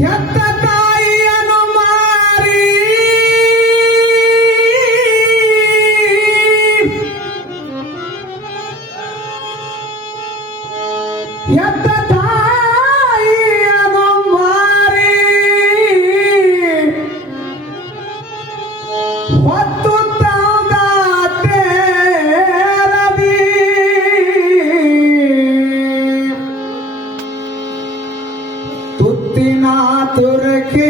ಹೆತ್ತ ತಾಯಿಯನ್ನು ಮಾರಿ ಹೆತ್ತ ತಾಯಿಯನ್ನು ಮಾರಿ ಹೊತ್ತು ತುತ್ತಿನ ತುರಕೆ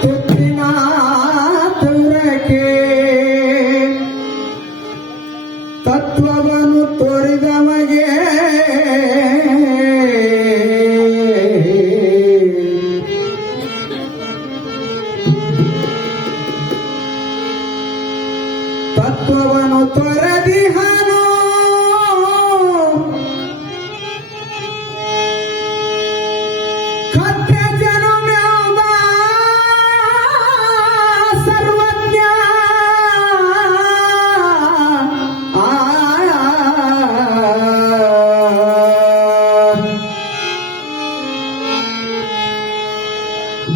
ತುತ್ತಿನ ತುರಕೆ ತತ್ವವನ್ನು ತೋರಿದವಗೆ ತತ್ವವನ್ನು ತೊರೆದಿಹನು ಕತ್ತೆ ಜನುಮ್ಯಾದ ಸರ್ವಜ್ಞ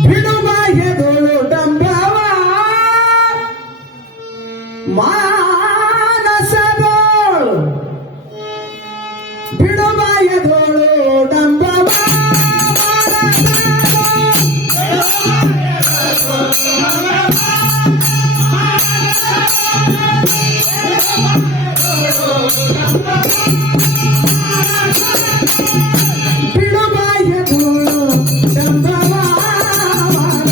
ಬಿಡುಬಾಹ್ಯದೋಳು ಡಂಬವ ಮಾನಸದೋಳು ಬಿಡುಬಾಹ್ಯದೋಳು ಡಂಬವ ಬಿಡುಬಾಹ್ಯದೋಳು ಡಂಬವ ಬಿಡುಬಾಹ್ಯದೋಳು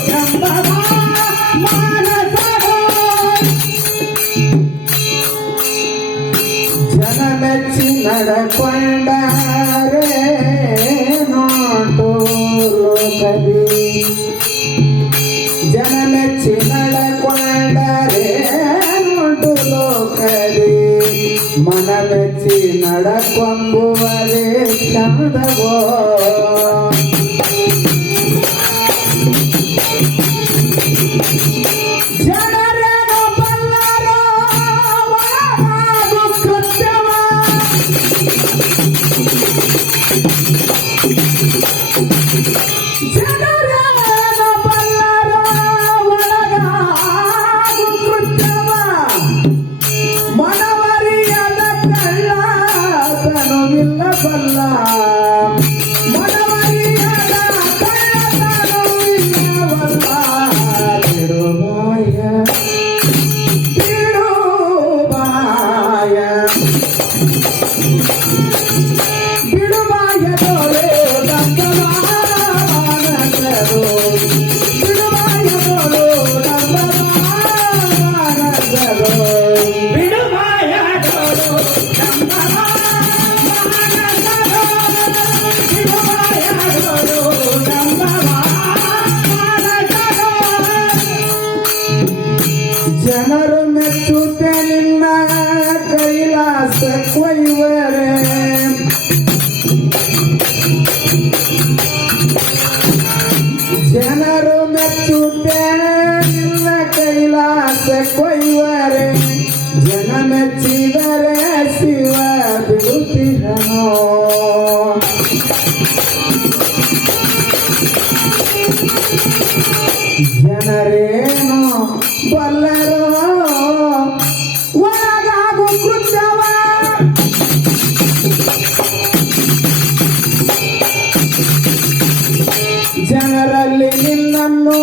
ಡಂಬವ ನಡಕೊಂಡರೆ ನೋಟು ಲೋಕದಿ ಜನ ಮೆಚ್ಚಿ ನಡಕೊಂಡರೆ ನೋಟು ಲೋಕದಿ ಮನ ಮೆಚ್ಚಿ ನಡಕೊಂಬುವರೇ ಚಂದವೋ ಕೊಂಡಿಹನೋ ಜನರೇನು ಬಲ್ಲರೋ ಒಳಗಾಗು ಕೃತ್ಯವ ಜನರಲ್ಲಿ ನಿನ್ನನ್ನು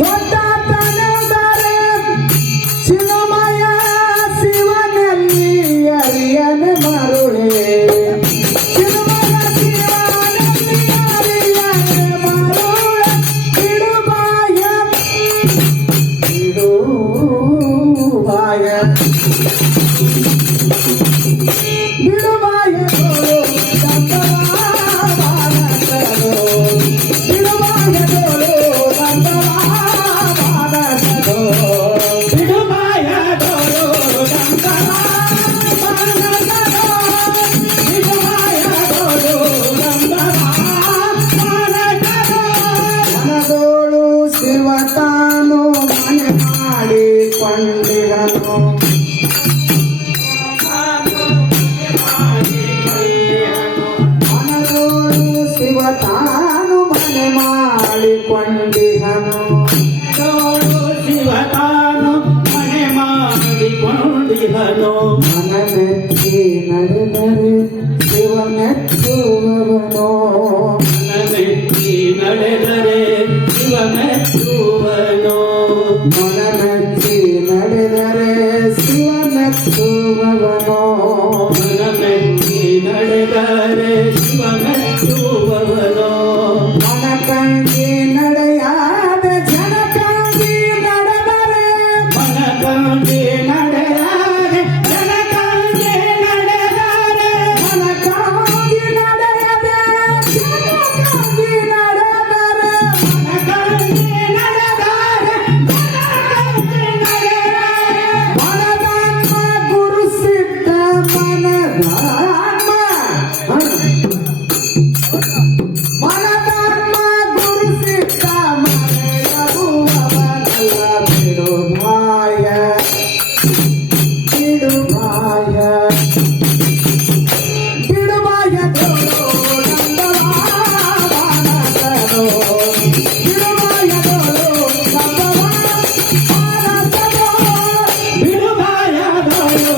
ದೊಡ್ಡ ತನೆದರೆ ಚಿನ್ಮಯ ಶಿವನಲ್ಲಿ ಅರಿಯನೆ ಮರುಳೆ ಚಿನ್ಮಯ ಶಿವನಲ್ಲಿ ಅರಿಯನೆ ಮರುಳೆ ಬಿಡುಬಾಯ ಬಿಡುಬಾಯ ಶಿವತಾನು ಮನೆ ಮಾಡಿಕೊಂಡಿರನು ಮನದೋಳು ಶಿವತಾನು ಮನೆ ಮಾಡಿಕೊಂಡಿಹನು ಶಿವತಾನು ಮನೆ ಮಾಡಿಕೊಂಡಿಹನು ಮನಮೆಚ್ಚಿ ನಡೆದರೆ ಶಿವ ಮೆಚ್ಚುವವನೋ ಮನಮೆಚ್ಚಿ ನಡೆದರೆ ಶಿವ ಮೆಚ್ಚುವನು ಮನಮೆಚ್ಚಿ ನಡೆದರೆ ಶಿವ ಮೆಚ್ಚುವವನೋ ಮನಮೆಚ್ಚಿ ನಡೆದರೆ ಶಿವ ಮೆಚ್ಚುವವನು ಮನ ಕಂಡಿ ನಡೆಯಾದ ಜನ ಕಂಡಿ ನಡೆದರೆ ಮನ ಕಂಡಿ ನಡೆದರೆ ಜನ ಕಂಡಿ ನಡೆದರೆ ಮನ ಕಾಂಗಿ ನಡೆಯದೆ ಜನ ಕಾಂಗಿ ನಡೆದರೆ ಮನ ಕಂಡಿ ನಡೆದರೆ ಜನ ಕಂಡಿ ನಡೆದರೆ ಮನದಾತ್ಮ ಗುರು ಸಿದ್ಧ ಮನದಾತ್ಮ ಮನದಾತ್ಮ ಗುರು ಸಿದ್ಧ ಮನೆಯಗುವವನಲ್ಲ ಬಿಡು ಭಾಯ ಬಿಡು ಭಾಯ ಬಿಡು ಭಾಯ ತೋರೋ ನಂದವಾನಸರೋ ಬಿಡು ಭಾಯ ತೋರೋ ನಂದವಾನಸರೋ ಬಿಡುಗಾಯದಳು